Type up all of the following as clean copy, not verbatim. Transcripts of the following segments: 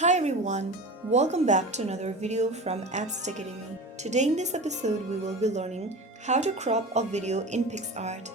Hi everyone, welcome back to another video from Apps Academy. Today in this episode we will be learning how to crop a video in Picsart.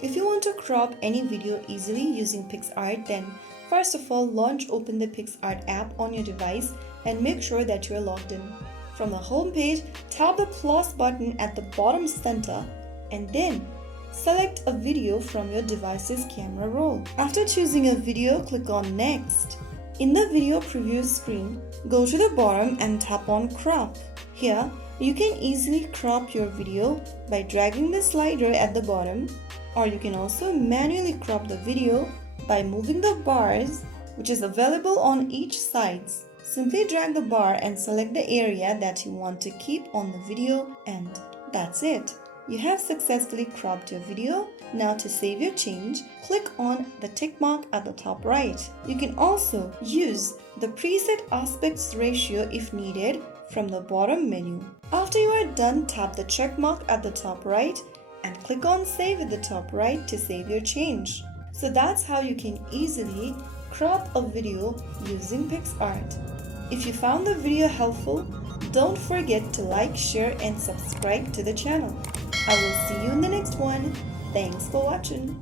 If you want to crop any video easily using Picsart, then first of all open the Picsart app on your device and make sure that you are logged in. From the home page, tap the plus button at the bottom center and then select a video from your device's camera roll. After choosing a video, click on Next. In the video preview screen, go to the bottom and tap on Crop. Here, you can easily crop your video by dragging the slider at the bottom, or you can also manually crop the video by moving the bars, which is available on each sides. Simply drag the bar and select the area that you want to keep on the video, and that's it. You have successfully cropped your video. Now to save your change, click on the tick mark at the top right. You can also use the preset aspects ratio if needed from the bottom menu. After you are done, tap the check mark at the top right and click on Save at the top right to save your change. So that's how you can easily crop a video using Picsart. If you found the video helpful, don't forget to like, share and subscribe to the channel. I will see you in the next one. Thanks for watching.